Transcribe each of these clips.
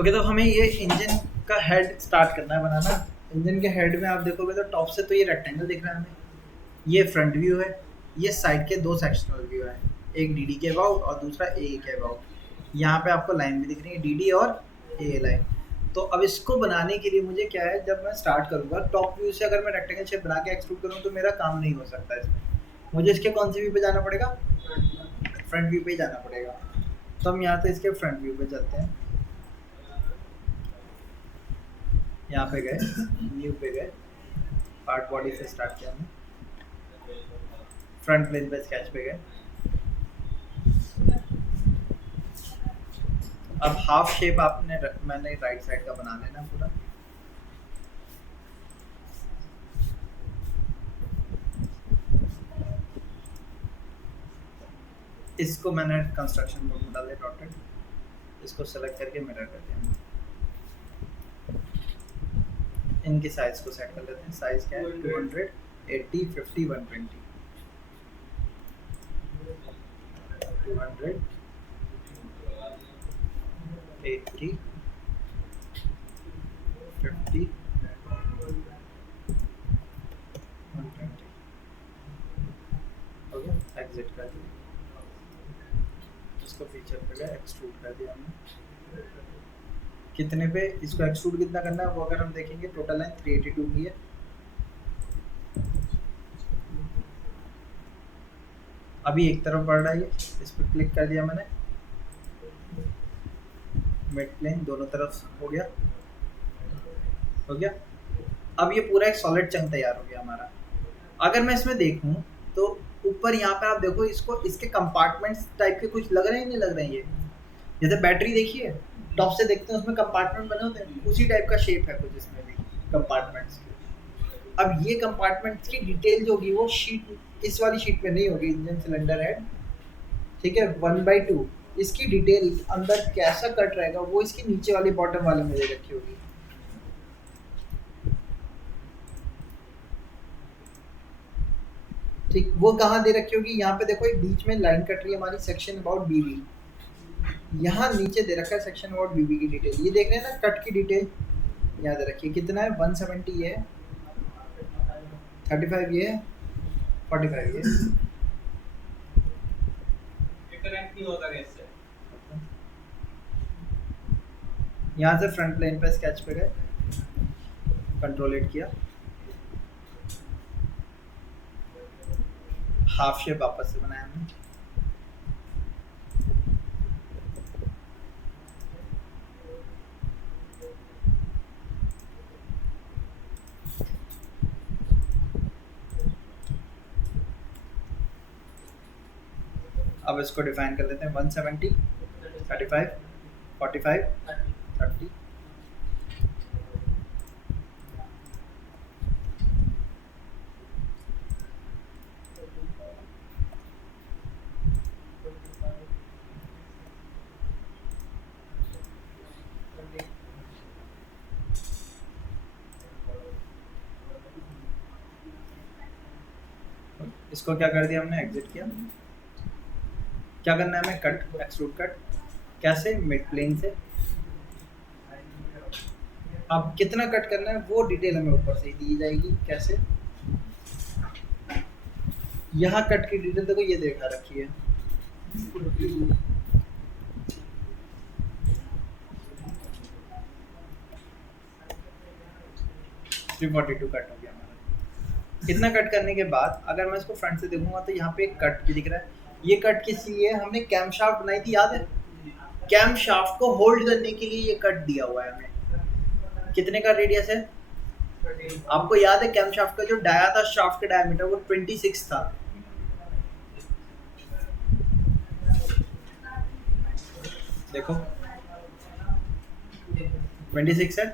Okay, तो हमें ये इंजन का हेड स्टार्ट करना है बनाना। इंजन के हेड में आप देखोगे तो टॉप से तो ये रेक्टेंगल दिख रहा है हमें, ये फ्रंट व्यू है, ये साइड के दो सेक्शनल व्यू है, एक डीडी के अबाउट और दूसरा ए के अबाउट। यहाँ पे आपको लाइन भी दिख रही है, डीडी और ए लाइन। तो अब इसको बनाने के लिए मुझे क्या है, जब मैं स्टार्ट करूँगा टॉप व्यू से अगर मैं रेक्टेंगल शेप बना के एक्सट्रूड करूँ तो मेरा काम नहीं हो सकता इसमें। मुझे इसके कौन से व्यू पे जाना पड़ेगा? फ्रंट व्यू पे ही जाना पड़ेगा। तो हम यहाँ से इसके फ्रंट व्यू पे चलते हैं। यहाँ पे गए, न्यू पे गए, पार्ट बॉडी से स्टार्ट किया हमने, फ्रंट प्लेन पे स्केच पे गए। अब हाफ शेप मैंने राइट साइड का बना लेना पूरा। इसको मैंने कंस्ट्रक्शन मोड में डाले डॉटेड, इसको सेलेक्ट करके मिरर कर दिया। इनकी साइज को सेट कर लेते हैं। साइज क्या है? 200, 80, 50, 120। 200, 80, 50, 120। हो गया, एग्जिट कर दिया। इसको फीचर पे गए, एक्सट्रूड कर दिया हमने। कितने पे इसको एक्सट्रूड कितना करना है वो अगर हम देखेंगे, टोटल लाइन 382 की है। अभी एक तरफ बढ़ रहा है, इस पर क्लिक कर दिया मैंने, मिड प्लेन दोनों तरफ हो गया। हो गया। अब ये पूरा एक सॉलिड चंक तैयार हो गया हमारा। अगर मैं इसमें देखूं तो ऊपर यहाँ पे आप देखो, इसको इसके कंपार्टमेंट्स टाइप के कुछ लग रहे हैं, नहीं लग रहे हैं? ये जैसे बैटरी देखिए, टॉप से देखते हैं उसमें कंपार्टमेंट बने होते हैं, उसी टाइप का शेप है कुछ इसमें भी कंपार्टमेंट्स की। अब ये कंपार्टमेंट्स की डिटेल जो होगी वो शीट, इस वाली शीट में नहीं होगी। इंजन सिलेंडर हेड, ठीक है, 1/2। इसकी डिटेल अंदर कैसा कट रहेगा वो इसकी नीचे वाली बॉटम वाले में दे रखी होगी। ठीक, वो कहाँ दे रखी होगी? यहाँ पे देखो एक बीच में लाइन कट रही है हमारी, सेक्शन अबाउट बीबी। यहाँ नीचे दे रखा है सेक्शन अबाउट बीबी की डिटेल। ये देख रहे हैं ना, कट की डिटेल यहाँ दे रखी है। कितना है? 170 ये है, 35 ये है, 45 ये है। यहाँ से फ्रंट प्लेन पे स्केच पे गए, कंट्रोल 8 किया, हाफ शेप वापस से बनाया हमने। अब इसको डिफाइन कर लेते हैं। 170, 35, 45, 30। इसको क्या कर दिया हमने? एग्जिट किया। क्या करना है हमें? Cut, extrude cut. कैसे? मिड प्लेन से। अब कितना कट करना है वो डिटेल हमें ऊपर से ही दी जाएगी। कैसे? यहाँ कट की डिटेल देखो, ये देखा रखी है। कट हो गया हमारा। इतना कट करने के बाद अगर मैं इसको फ्रंट से देखूंगा तो यहाँ पे एक कट भी दिख रहा है। ये कट किस लिए? हमने कैम शाफ्ट बनाई थी, याद है? कैम शाफ्ट को होल्ड करने के लिए ये कट दिया हुआ है हमें। कितने का रेडियस है आपको याद है? कैम शाफ्ट का जो डाया था, शाफ्ट का डायमीटर वो 26 था। देखो 26 है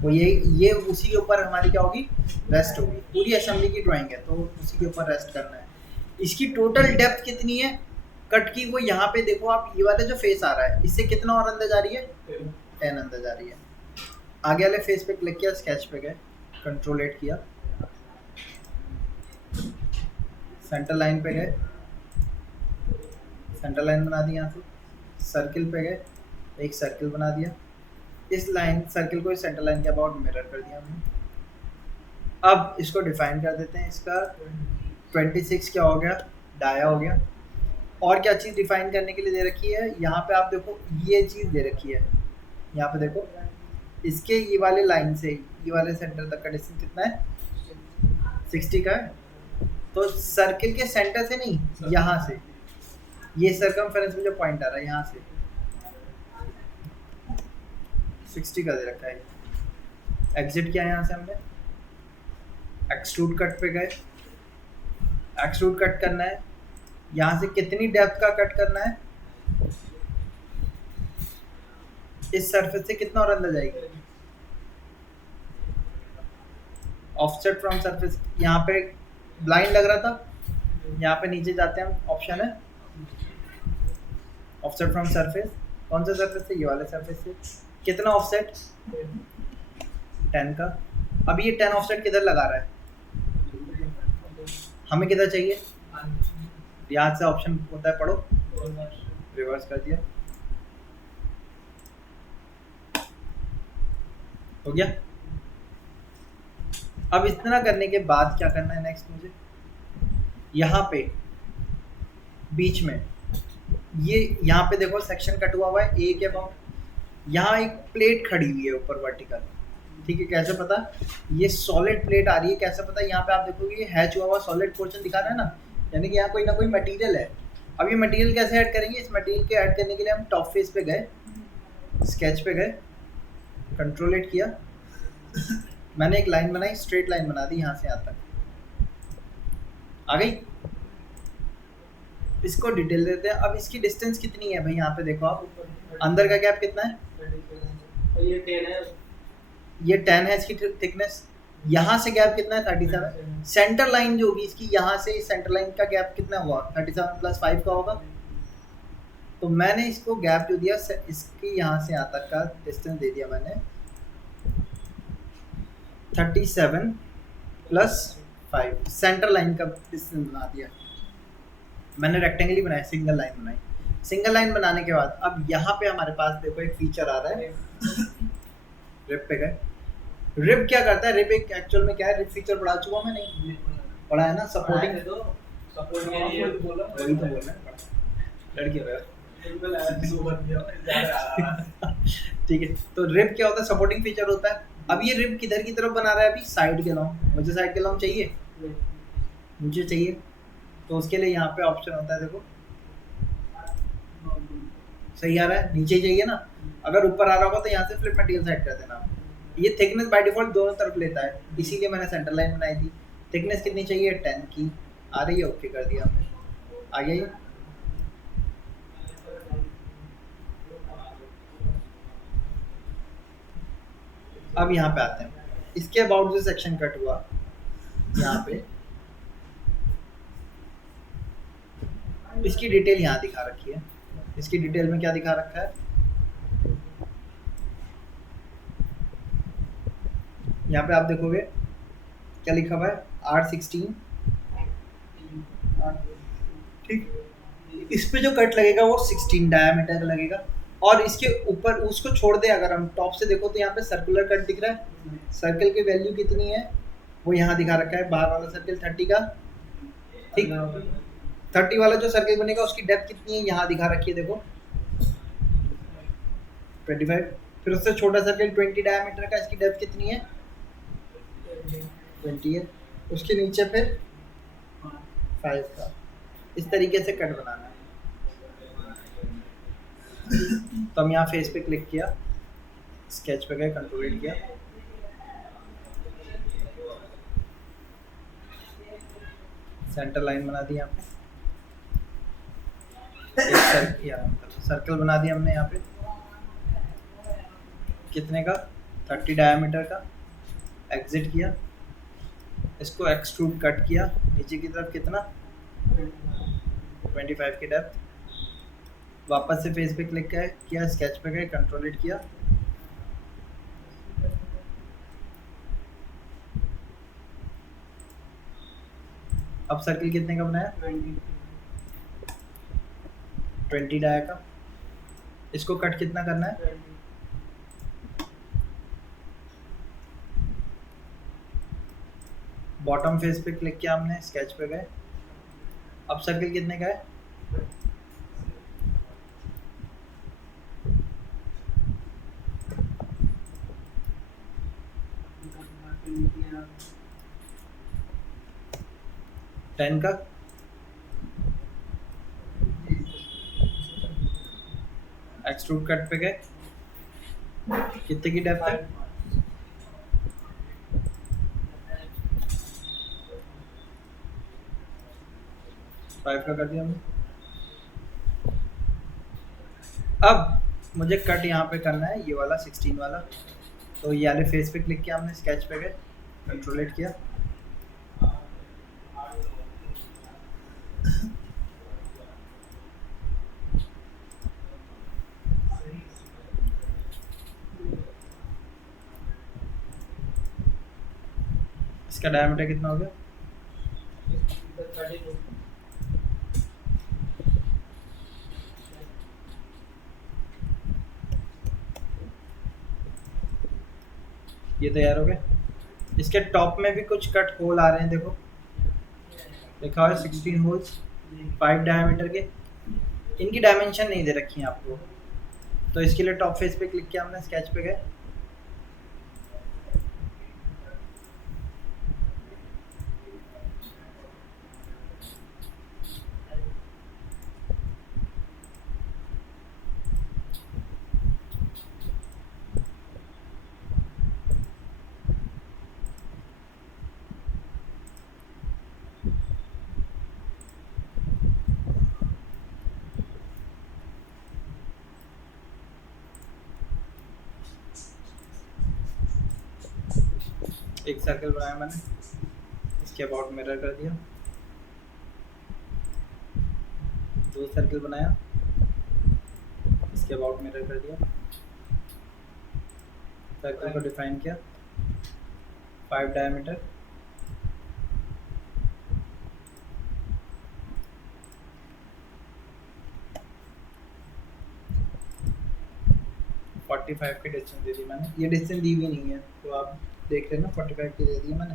वो। ये उसी के ऊपर हमारी क्या होगी? रेस्ट होगी। पूरी असेंबली की ड्राइंग है तो उसी के ऊपर रेस्ट करना है। इसकी टोटल डेप्थ कितनी है कट की? वो यहाँ पे देखो आप, ये वाला जो फेस आ रहा है इससे कितना और अंदर जा रही है? 10 अंदर जा रही है। आगे वाले फेस पे क्लिक किया, स्केच पे गए, कंट्रोल 8 किया, सेंटर लाइन पे गए, सेंटर लाइन बना दी। यहाँ से सर्किल पे गए, एक सर्किल बना दिया। इस लाइन सर्किल को इस सेंटर लाइन के अबाउट मिरर कर दिया हमने। अब इसको डिफाइन कर देते हैं, इसका 26 क्या हो गया, डाया हो गया। और क्या चीज़ डिफाइन करने के लिए दे रखी है, यहाँ पे आप देखो ये चीज़ दे रखी है, यहाँ पे देखो इसके ये वाले लाइन से ये वाले सेंटर तक का डिस्टेंस कितना है, 60 का है। तो सर्किल के सेंटर से नहीं, यहाँ से ये सर्कमफेरेंस में जो पॉइंट आ रहा है यहाँ से 60 का दे रखा है। एग्जिट किया यहाँ से हमने, एक्सट्रूड कट पे गए, एक्सट्रूड कट करना है, यहाँ से कितनी डेप्थ का कट करना है, इस सरफेस से कितना और अंदर जाएगी, ऑफसेट फ्रॉम सरफेस। यहाँ पे ब्लाइंड लग रहा था, यहाँ पे नीचे जाते हैं हम, ऑप्शन है ऑफसेट फ्रॉम सरफेस। कौन सा सरफेस से, ये वाले सरफेस से। कितना ऑफसेट, 10 का। अब ये 10 ऑफसेट किधर लगा रहा है, हमें किधर चाहिए, यहाँ से ऑप्शन होता है, पढ़ो, रिवर्स कर दिया, हो गया। अब इतना करने के बाद क्या करना है नेक्स्ट मुझे, यहाँ पे बीच में ये यहाँ पे देखो सेक्शन कट हुआ है ए के अबाउट, यहाँ एक प्लेट खड़ी हुई है ऊपर वर्टिकल, ठीक है। कैसे पता, ये सॉलिड प्लेट आ रही है, कैसे पता, यहाँ पे आप देखोगे ये हैच हुआ सॉलिड पोर्शन दिखा रहा है ना, यानी कि यहाँ कोई ना कोई मटेरियल है। अब ये मटेरियल कैसे ऐड करेंगे, इस मटेरियल के ऐड करने के लिए हम टॉप फेस पे गए, स्केच पे गए, कंट्रोल एट किया, मैंने एक लाइन बनाई, स्ट्रेट लाइन बना दी यहाँ से यहाँ तक, आ गई। इसको डिटेल देते हैं। अब इसकी डिस्टेंस कितनी है भाई, यहाँ पे देखो आप, अंदर का गैप कितना है, ये 10 है, ये 10 है इसकी थिकनेस। यहाँ से गैप कितना है, 37। सेंटर लाइन जो होगी इसकी, यहाँ से सेंटर लाइन का गैप कितना हुआ, 37 + 5 का होगा। तो मैंने इसको गैप जो दिया, इसकी यहाँ से यहाँ तक का डिस्टेंस दे दिया मैंने 37 + 5, सेंटर लाइन का डिस्टेंस बना दिया मैंने, रेक्टेंगल ही बनाया, सिंगल लाइन बनाई। सिंगल लाइन बनाने के बाद अब यहाँ पे हमारे पास देखो एक फीचर आ रहा है, रिप पे गए। रिप क्या करता है, रिप एक एक्चुअल में क्या है, रिप फीचर पढ़ा चुका मैं, नहीं पढ़ा है ना, सपोर्टिंग, वही तो बोल रहा है, लड़की हो रहा है ठीक है। तो रिप क्या होता है, सपोर्टिंग फीचर होता है। अब ये रिप किधर की तरफ बना रहा है, अभी साइड के लॉन्ग, मुझे साइड के लॉन्ग चाहिए, मुझे चाहिए, तो उसके लिए यहाँ पे ऑप्शन होता है, देखो सही आ रहा है, नीचे चाहिए ना, अगर ऊपर आ रहा होगा तो यहाँ से फ्लिप मटेरियल सेट कर देना। ये थिकनेस बाय डिफॉल्ट दोनों तरफ लेता है, इसीलिए मैंने सेंटर लाइन बनाई थी। थिकनेस कितनी चाहिए, 10 की, आ रही है, ओके कर दिया, आ गया ये। अब यहाँ पे आते हैं, इसके अबाउट जो सेक्शन कट हुआ यहाँ पे, इसकी डिटेल यहाँ दिखा रखी है। इसकी डिटेल में क्या दिखा रखा है, यहाँ पे आप देखोगे क्या लिखा हुआ है, R16, ठीक। इस पे जो कट लगेगा वो 16 डायमीटर का लगेगा, और इसके ऊपर उसको छोड़ दे, अगर हम टॉप से देखो तो यहाँ पे सर्कुलर कट दिख रहा है, सर्कल की वैल्यू कितनी है वो यहाँ दिखा रखा है, बाहर वाला सर्कल 30 का, ठीक। 30 वाला जो सर्कल बनेगा उसकी डेप्थ कितनी है, यहाँ दिखा रखी है, देखो 25। फिर उससे छोटा सर्कल 20 डायमीटर का, इसकी डेप्थ कितनी है, 20 है। उसके नीचे फिर 5 का। इस तरीके से कट बनाना है। तो हम यहाँ फेस पे क्लिक किया, स्केच पे गए, कंट्रोल किया, सेंटर लाइन बना दी यहाँ पे, एक सर्कल बना दिया हमने यहाँ पे, कितने का, 30 डायमीटर का। एग्जिट किया, इसको एक्सट्रूड कट किया, नीचे की तरफ कितना, 25 की डेप्थ। वापस से फेस पे क्लिक किया, स्केच पे गए, कंट्रोल हिट किया, अब सर्कल कितने का बनाया, 20 डाया का। इसको कट कितना करना है, बॉटम फेस पे क्लिक किया हमने, स्केच पे गए। अब सर्किल कितने का है? टेन का। एक्सट्रूड कट पे गए, कितने की डेप्थ है? 5 का कर दिया हमने। अब मुझे कट यहाँ पे करना है, ये वाला 16 वाला। तो ये वाले फेस पे क्लिक किया हमने, स्केच पे गए, कंट्रोलेट किया। इसका डायमीटर कितना हो गया? ये तैयार हो गया। इसके टॉप में भी कुछ कट होल आ रहे हैं, देखो लिखा हुआ है 16 होल्स, 5 डायमीटर के। इनकी डायमेंशन नहीं दे रखी है आपको, तो इसके लिए टॉप फेस पे क्लिक किया हमने, स्केच पे गए। एक सर्कल बनाया मैंने, इसके अबाउट मिरर कर दिया। 2 सर्कल बनाया, इसके अबाउट मिरर कर दिया। सर्कल को डिफाइन किया, 5 डायमीटर। फोर्टी फाइव की डिस्टेंस दे दी मैंने, ये डिस्टेंस दी हुई नहीं है तो आप देख लेना, 45 की दे दी है मैंने।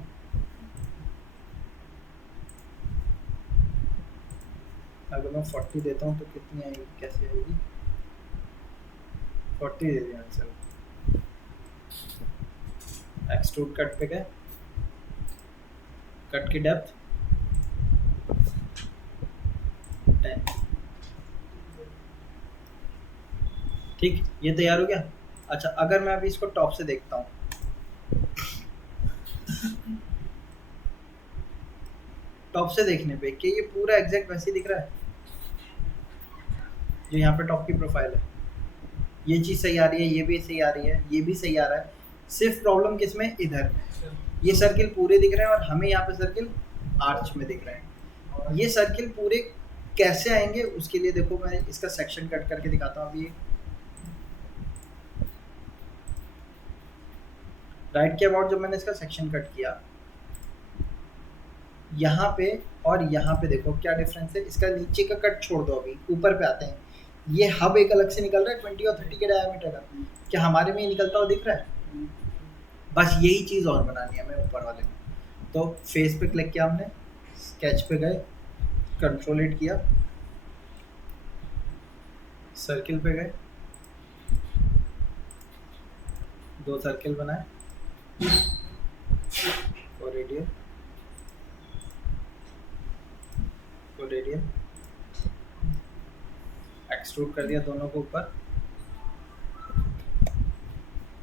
अगर मैं 40 देता हूँ तो कितनी आएगी, कैसे आएगी? 40 दे दिया आंसर। एक्सट्रूड कट पे गए, कट की डेप्थ 10। ठीक, ये तैयार हो गया। अच्छा, अगर मैं अभी इसको टॉप से देखता हूँ, टॉप से देखने पे कि ये पूरा एग्जैक्ट वैसे ही दिख रहा है जो यहाँ पे टॉप की प्रोफाइल है। ये चीज़ सही आ रही है, ये भी सही आ रही है, ये भी सही आ रहा है। सिर्फ प्रॉब्लम किस में? इधर में। ये सर्किल पूरे दिख रहे हैं और हमें यहाँ पे सर्किल आर्च में दिख रहे हैं। ये सर्किल पूरे कैसे आएंगे उसके लिए देखो, मैं इसका सेक्शन कट करके दिखाता हूँ अभी। राइट के अबाउट जब मैंने इसका सेक्शन कट किया, यहाँ पे और यहाँ पे देखो क्या डिफरेंस है। इसका नीचे का कट छोड़ दो, अभी ऊपर पे आते हैं। ये हब एक अलग से निकल रहा है 20 और 30 के डायमीटर का, क्या हमारे में ये निकलता हुआ दिख रहा है? बस यही चीज़ और बनानी है हमें ऊपर वाले में। तो फेस पे क्लिक किया हमने, स्केच पे गए, कंट्रोलेट किया, सर्किल पे गए, 2 सर्किल बनाए और रेडियल और रेडियल। एक्सट्रूड कर दिया दोनों को ऊपर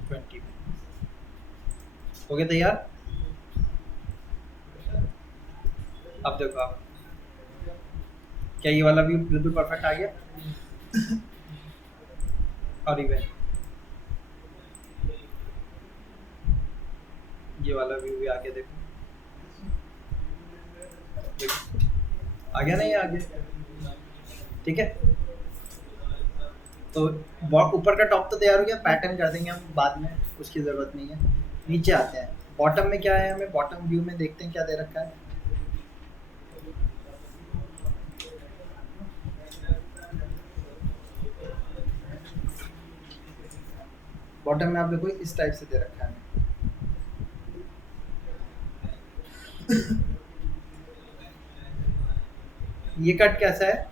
20 में। हो गया तैयार। अब देखो आप, क्या ये वाला व्यू बिल्कुल परफेक्ट आ गया? और इवन ये वाला व्यू भी आगे देखो, आ गया ना, ये आगे। ठीक है, तो ऊपर का टॉप तो तैयार हो गया, पैटर्न कर देंगे हम बाद में, उसकी ज़रूरत नहीं है। नीचे आते हैं, बॉटम में क्या है, हमें बॉटम व्यू में देखते हैं क्या दे रखा है। बॉटम में आप देखो इस टाइप से दे रखा है। ये कट कैसा है,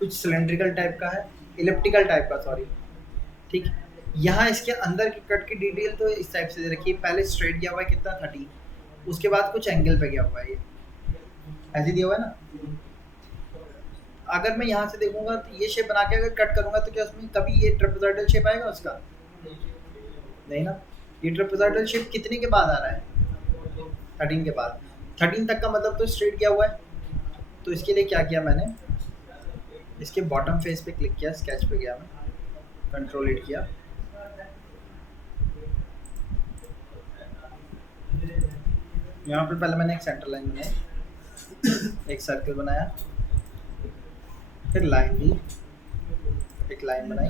कुछ सिलेंड्रिकल टाइप का है, इलिप्टिकल टाइप का, सॉरी। ठीक, यहाँ इसके अंदर की कट की डिटेल तो इस टाइप से दे रखी है, पहले स्ट्रेट गया हुआ है कितना 30, उसके बाद कुछ एंगल पे गया हुआ है, ये ऐसे दिया हुआ है ना। अगर मैं यहाँ से देखूंगा तो ये शेप बना के अगर कट करूंगा तो क्या उसमें कभी ये ट्रेपेजॉइडल शेप आएगा उसका? नहीं ना। ये ट्रेपेजॉइडल शेप कितने के बाद आ रहा है? 13 के बाद। 13 तक का मतलब तो स्ट्रेट गया हुआ है। तो इसके लिए क्या किया मैंने, इसके बॉटम फेस पे क्लिक किया, स्केच पे गया मैं, कंट्रोल 8 किया, यहाँ पे पहले मैंने एक सेंटर लाइन बनाई, एक सर्कल बनाया, फिर लाइन ली, एक लाइन बनाई,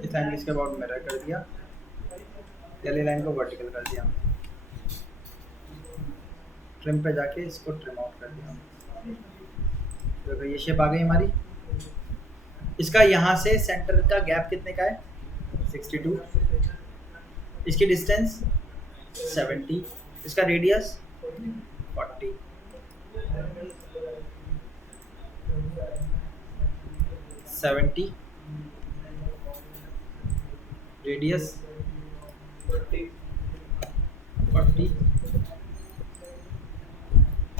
इस लाइन इसके अबाउट मिरर कर दिया, येलो लाइन को वर्टिकल कर दिया, ट्रिम पे जाके इसको ट्रिम आउट कर दिया। तो ये शेप आ गई हमारी। इसका यहाँ से सेंटर का गैप कितने का है? 62। इसकी डिस्टेंस 70, इसका रेडियस 40, रेडियस 40,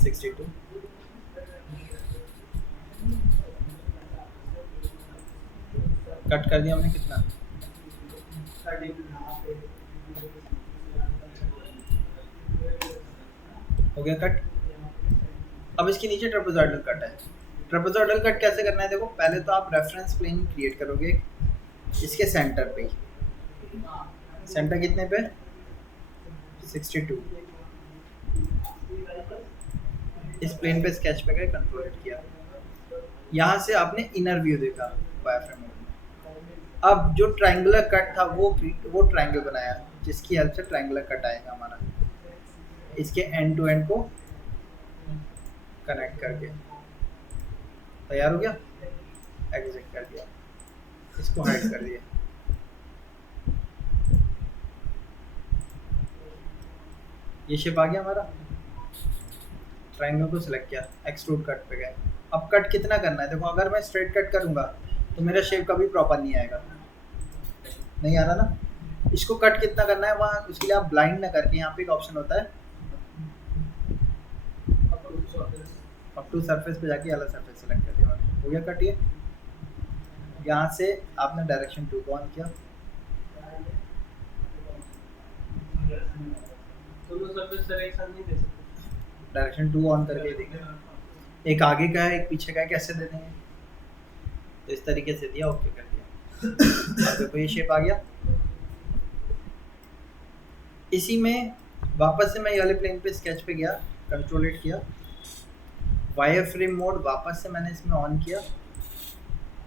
62। कट कर दिया हमने कितना? हो गया कट। अब इसके नीचे ट्रेपेजॉइडल कट है। ट्रेपेजॉइडल कट कैसे करना है, देखो पहले तो आप रेफरेंस प्लेन क्रिएट करोगे इसके सेंटर पे, सेंटर कितने पे? 62। इस प्लेन पे स्केच पे गए, कंट्रोल किया, यहाँ से आपने इनर व्यू देखा वायरफ्रेम में। अब जो ट्रायंगुलर कट था वो ट्रायंगल बनाया, जिसकी हेल्प से ट्रायंगुलर कट आएगा हमारा, इसके एंड टू एंड को कनेक्ट करके। तैयार हो गया, एग्जिट कर दिया, इसको हाइड कर दिया। ये शेप आ गया हमारा। ट्रायंगल को सिलेक्ट किया, एक्सट्रूड कट पे गए। अब कट कितना करना है, देखो अगर मैं स्ट्रेट कट करूंगा तो मेरा शेप कभी प्रॉपर नहीं आएगा, नहीं आ रहा ना। इसको कट कितना करना है, वहाँ उसके लिए आप ब्लाइंड ना करके यहाँ पे एक ऑप्शन होता है अप टू सरफेस पे जाके अलग सरफेस सेलेक्ट कर दिया मैंने। हो गया कट। ये यहाँ से आपने डायरेक्शन 2 को ऑन किया, डायरेक्शन 2 ऑन करके देखें, एक आगे का है एक पीछे का है, कैसे दे देंगे, तो इस तरीके से दिया, ओके कर दिया। अब देखो ये शेप आ गया। इसी में वापस से मैं ये वाले प्लेन पे स्केच पे गया, कंट्रोल 8 किया, वायर फ्रेम मोड वापस से मैंने इसमें ऑन किया।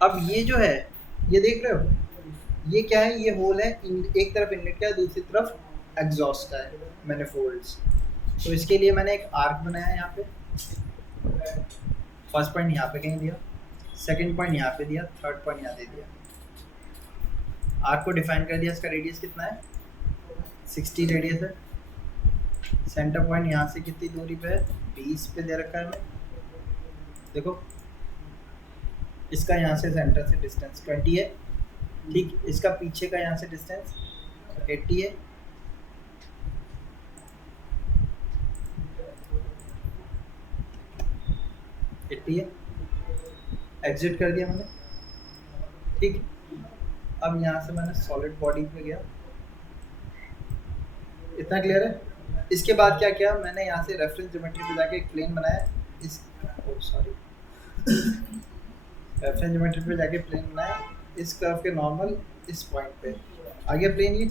अब ये जो है, ये देख रहे हो, ये क्या है, ये होल है, एक तरफ इनलेट का है, दूसरी तरफ एग्जॉस्ट का है, मैनिफोल्ड्स। तो इसके लिए मैंने एक आर्क बनाया यहाँ पे, फर्स्ट पॉइंट यहाँ पे कहीं दिया, सेकंड पॉइंट यहाँ पे दिया, थर्ड पॉइंट यहाँ दे दिया। आर्क को डिफाइन कर दिया, इसका रेडियस कितना है, 60 रेडियस है। सेंटर पॉइंट यहाँ से कितनी दूरी पे है, 20 पे दे रखा है हमें। देखो इसका यहाँ से सेंटर से डिस्टेंस 20 है, ठीक। इसका पीछे का यहाँ से डिस्टेंस 80 है, एग्जिट कर दिया मैंने, ठीक। अब यहाँ से मैंने सॉलिड बॉडी पे गया, इतना क्लियर है। इसके बाद क्या किया मैंने, यहाँ से रेफरेंस ज्योमेट्री पे जाके एक प्लेन बनाया, इस सॉरी रेफरेंस ज्योमेट्री पे जाके प्लेन बनाया, इस कर्व के नॉर्मल इस पॉइंट पे आ गया प्लेन। ये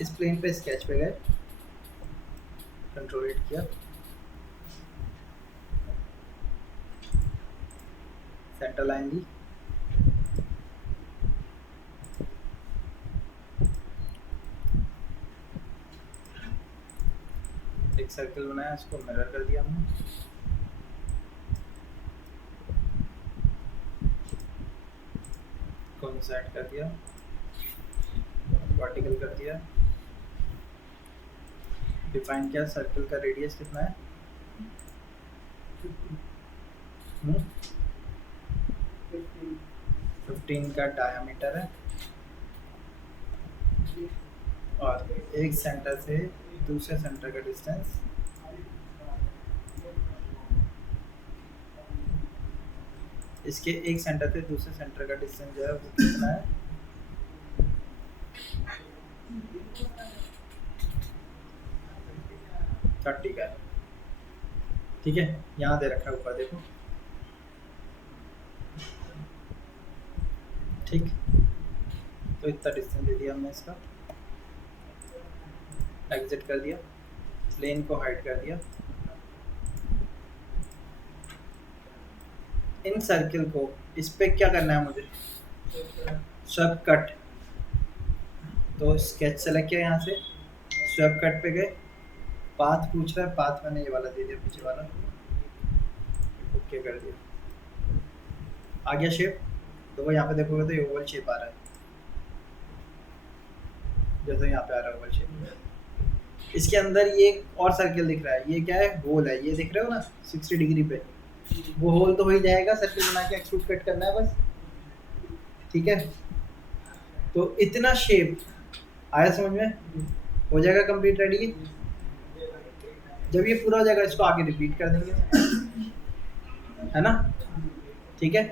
इस प्लेन पे स्केच पे गए, कंट्रोल 8 किया, सेंटर लाइन ली, एक सर्कल बनाया, इसको मिरर कर दिया हमने, कोइंसाइड कर दिया, वर्टिकल कर दिया, डिफाइन किया, सर्कल का रेडियस कितना है? 15 का डायमीटर है, और एक सेंटर से दूसरे सेंटर का डिस्टेंस इसके एक सेंटर से दूसरे सेंटर का डिस्टेंस जो है वो कितना है? 30 का है। ठीक है, यहाँ दे रखा है ऊपर देखो। ठीक, तो इतना डिस्टेंस दे दिया हमने इसका, एग्जिट कर दिया, प्लेन को हाइड कर दिया। इन सर्किल को इस पे क्या करना है मुझे? Sweep cut. तो स्केच सेलेक्ट किया, यहाँ से स्वेप कट पे गए, पाथ पूछ रहा है, पाथ मैंने ये वाला दे दिया, पीछे वाला, ओके कर दिया। आ गया शेप। तो वो यहाँ पे देखोगे तो ये ओवल शेप आ रहा है, जैसे यहाँ पे आ रहा है ओवल शेप। इसके अंदर ये एक और सर्किल दिख रहा है, ये क्या है? होल है, ये दिख रहे हो ना 60 डिग्री पे, वो होल तो हो ही जाएगा, सर्किल बना के एक्सट्रूड कट करना है बस। ठीक है, तो इतना शेप आया समझ में? हो जाएगा कंप्लीट रेडी। जब ये पूरा हो जाएगा इसको आगे रिपीट कर देंगे, है ना? ठीक है।